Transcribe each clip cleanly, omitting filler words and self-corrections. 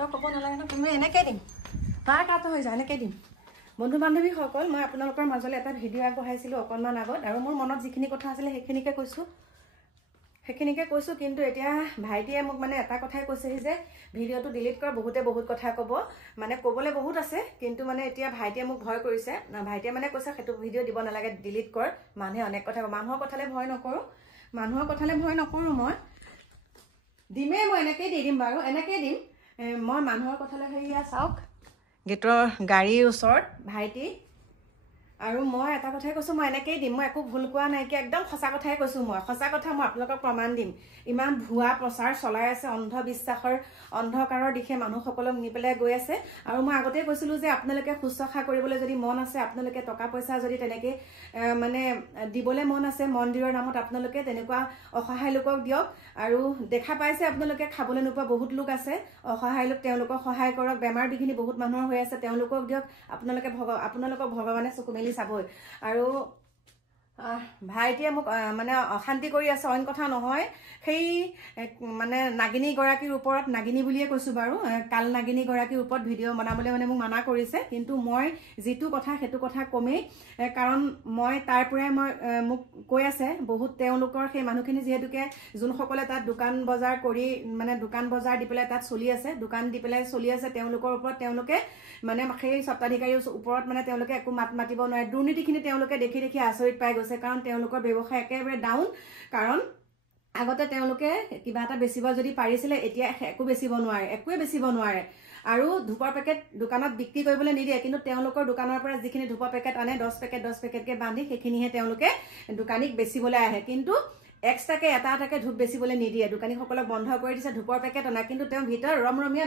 তই ক'ব নালাগে ন তুমি এনেকৈ দিম তাৰ কাটো হৈ যায় এনেকৈ দিম বন্ধু বান্ধৱীসকল মই আপোনালোকৰ মাজলৈ এটা ভিডিঅ' আগবঢ়াইছিলোঁ অকণমান আগত আৰু মোৰ মনত যিখিনি কথা আছিলে সেইখিনিকে কৈছোঁ কিন্তু এতিয়া ভাইটিয়ে মোক মানে এটা কথাই কৈছেহি যে ভিডিঅ'টো ডিলিট কৰ বহুতে বহুত কথা ক'ব মানে ক'বলৈ বহুত আছে কিন্তু মানে এতিয়া ভাইটিয়ে মোক ভয় কৰিছে ভাইটিয়ে মানে কৈছে সেইটো ভিডিঅ' দিব নালাগে ডিলিট কৰ মানুহে অনেক কথা কয় মানুহৰ কথালৈ ভয় নকৰোঁ মই দিমেই মই এনেকেই দি দিম বাৰু এনেকেই দিম মই মানুহৰ কথালৈ হেৰিয়া চাওক গেটৰ গাড়ীৰ ওচৰত ভাইটি আৰু মই এটা কথাই কৈছোঁ মই এনেকেই দিম মই একো ভুল কোৱা নাইকিয়া একদম সঁচা কথাই কৈছোঁ মই সঁচা কথা মই আপোনালোকক প্ৰমাণ দিম ইমান ভুৱা প্ৰচাৰ চলাই আছে অন্ধবিশ্বাসৰ অন্ধকাৰৰ দিশে মানুহসকলক নি পেলাই গৈ আছে আৰু মই আগতেই কৈছিলোঁ যে আপোনালোকে শুশ্ৰূষা কৰিবলৈ যদি মন আছে আপোনালোকে টকা পইচা যদি তেনেকৈ মানে দিবলৈ মন আছে মন্দিৰৰ নামত আপোনালোকে তেনেকুৱা অসহায় লোকক দিয়ক আৰু দেখা পাইছে আপোনালোকে খাবলৈ নোপোৱা বহুত লোক আছে অসহায় লোক তেওঁলোকক সহায় কৰক বেমাৰ বিঘিনি বহুত মানুহৰ হৈ আছে তেওঁলোকক দিয়ক আপোনালোকক ভগৱানে চকু মেলি চাবই আৰু ভাইটিয়ে মোক মানে অশান্তি কৰি আছে অইন কথা নহয় সেই মানে নাগিনীগৰাকীৰ ওপৰত নাগিনী বুলিয়ে কৈছোঁ বাৰু কাল নাগিনীগৰাকীৰ ওপৰত ভিডিঅ' বনাবলৈ মানে মোক মানা কৰিছে কিন্তু মই যিটো কথা সেইটো কথা কমেই কাৰণ মই তাৰ পৰাই মোক কৈ আছে বহুত তেওঁলোকৰ সেই মানুহখিনি যিহেতুকে যোনসকলে তাত দোকান বজাৰ কৰি মানে দোকান বজাৰ দি পেলাই তাত চলি আছে দোকান দি পেলাই চলি আছে তেওঁলোকৰ ওপৰত তেওঁলোকে মানে সেই স্বত্বাধিকাৰীৰ ওপৰত মানে তেওঁলোকে একো মাত মাতিব নোৱাৰে দুৰ্নীতিখিনি তেওঁলোকে দেখি আচৰিত পাই গৈছে কাৰণ তেওঁলোকৰ ব্যৱসায় একেবাৰে ডাউন কাৰণ আগতে তেওঁলোকে কিবা এটা বেচিব যদি পাৰিছিলে এতিয়া একোৱে বেচিব নোৱাৰে আৰু ধূপৰ পেকেট দোকানত বিক্ৰী কৰিবলৈ নিদিয়ে কিন্তু তেওঁলোকৰ দোকানৰ পৰা যিখিনি ধূপৰ পেকেট আনে 10 পেকেটকৈ বান্ধি সেইখিনিহে তেওঁলোকে দোকানীক বেচিবলৈ আহে কিন্তু এক্সট্ৰাকে এটাকে ধূপ বেচিবলৈ নিদিয়ে দোকানীসকলক বন্ধ কৰি দিছে ধূপৰ পেকেট অনা কিন্তু তেওঁ ভিতৰত ৰমৰমীয়া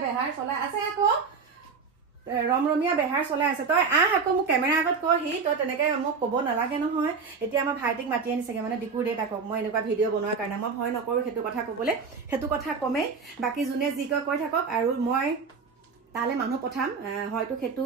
বেহাৰ চলাই আছে তই আকৌ মোক কেমেৰা আগত কহি তই তেনেকৈ মোক ক'ব নালাগে নহয় এতিয়া আমাৰ ভাইটিক মাতি আনিছেগৈ মানে ডিকুৰ দেউতাকক মই এনেকুৱা ভিডিঅ' বনোৱাৰ কাৰণে মই ভয় নকৰোঁ সেইটো কথা ক'বলৈ সেইটো কথা কমেই বাকী যোনে যি কৈ থাকক আৰু মই তালৈ মানুহ পঠাম হয়তো সেইটো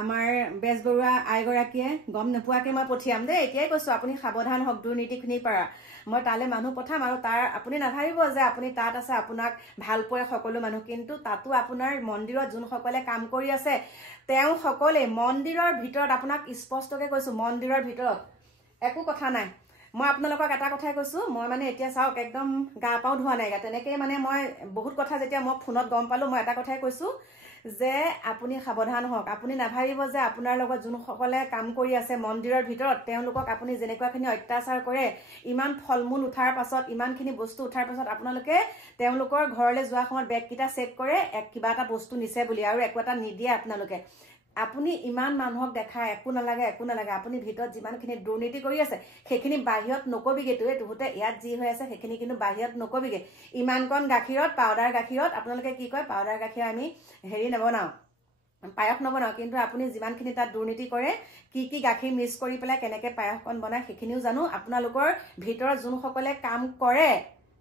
আমাৰ বেজবৰুৱা আইগৰাকীয়ে গম নোপোৱাকৈ মই পঠিয়াম দেই এতিয়াই কৈছোঁ আপুনি সাৱধান হওক দুৰ্নীতিখিনিৰ পৰা মই তালৈ মানুহ পঠাম আৰু তাৰ আপুনি নাভাবিব যে আপুনি তাত আছে আপোনাক ভাল পোৱা সকলো মানুহ কিন্তু তাতো আপোনাৰ মন্দিৰত যোনসকলে কাম কৰি আছে তেওঁ সকলে মন্দিৰৰ ভিতৰত আপোনাক স্পষ্টকৈ কৈছোঁ মন্দিৰৰ ভিতৰত একো কথা নাই মই আপোনালোকক এটা কথাই কৈছোঁ মই মানে এতিয়া চাওক একদম গা পাও ধোৱা নাই তেনেকৈ মানে মই বহুত কথা যেতিয়া মই ফোনত গম পালোঁ মই এটা কথাই কৈছোঁ যে আপুনি সাৱধান হওক আপুনি নাভাবিব যে আপোনাৰ লগত যোনসকলে কাম কৰি আছে মন্দিৰৰ ভিতৰত তেওঁলোকক আপুনি যেনেকুৱাখিনি অত্যাচাৰ কৰে ইমান ফল মূল উঠাৰ পাছত ইমানখিনি বস্তু উঠাৰ পাছত আপোনালোকে তেওঁলোকৰ ঘৰলৈ যোৱা সময়ত বেগকেইটা চেক কৰে কিবা এটা বস্তু নিছে বুলি আৰু একো এটা নিদিয়ে আপোনালোকে আপুনি ইমান মানুহক দেখায় একো নালাগে আপুনি ভিতৰত যিমানখিনি দুৰ্নীতি কৰি আছে সেইখিনি বাহিৰত নকবিগে তোহোতে ইয়াত যি হৈ আছে সেইখিনি কিন্তু বাহিৰত নকবিগে ইমানকণ গাখীৰত পাউডাৰ গাখীৰত আপোনালোকে কি কয় পাউডাৰ গাখীৰ আমি হেৰি নবনাওঁ পায়স নবনাওঁ কিন্তু আপুনি যিমানখিনি তাত দুৰ্নীতি কৰে কি গাখীৰ মিক্স কৰি পেলাই কেনেকৈ পায়সকণ বনায় সেইখিনিও জানো আপোনালোকৰ ভিতৰত যোনসকলে কাম কৰে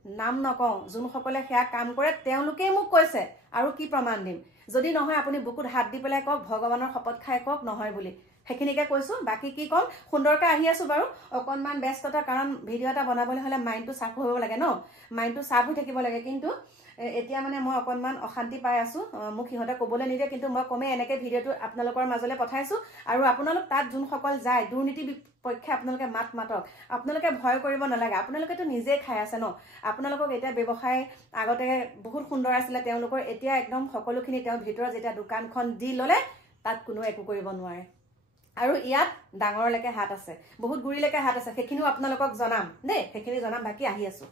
নাম নকওঁ যোনসকলে সেয়া কাম কৰে তেওঁলোকেই মোক কৈছে আৰু কি প্ৰমাণ দিম যদি নহয় আপুনি বুকুত হাত দি পেলাই কওক ভগৱানৰ শপত খাই কওক নহয় বুলি সেইখিনিকে কৈছোঁ বাকী কি ক'ম সুন্দৰকৈ আহি আছোঁ বাৰু অকণমান ব্যস্ততা কাৰণ ভিডিঅ' এটা বনাবলৈ হ'লে মাইণ্ডটো চাফ হ'ব লাগে ন মাইণ্ডটো চাফ হৈ থাকিব লাগে কিন্তু এতিয়া মানে মই অকণমান অশান্তি পাই আছোঁ মোক সিহঁতে ক'বলৈ নিদিয়ে কিন্তু মই কমেই এনেকৈ ভিডিঅ'টো আপোনালোকৰ মাজলৈ পঠাইছোঁ আৰু আপোনালোক তাত যোনসকল যায় দুৰ্নীতি পক্ষে আপোনালোকে মাতক আপোনালোকে ভয় কৰিব নালাগে আপোনালোকেতো নিজেই খাই আছে ন আপোনালোকক এতিয়া ব্যৱসায় আগতে বহুত সুন্দৰ আছিলে তেওঁলোকৰ এতিয়া একদম সকলোখিনি তেওঁৰ ভিতৰত যেতিয়া দোকানখন দি ল'লে তাত কোনো একো কৰিব নোৱাৰে আৰু ইয়াত ডাঙৰলৈকে হাত আছে বহুত গুৰিলৈকে হাত আছে সেইখিনিও আপোনালোকক জনাম দেই সেইখিনি জনাম বাকী আহি আছোঁ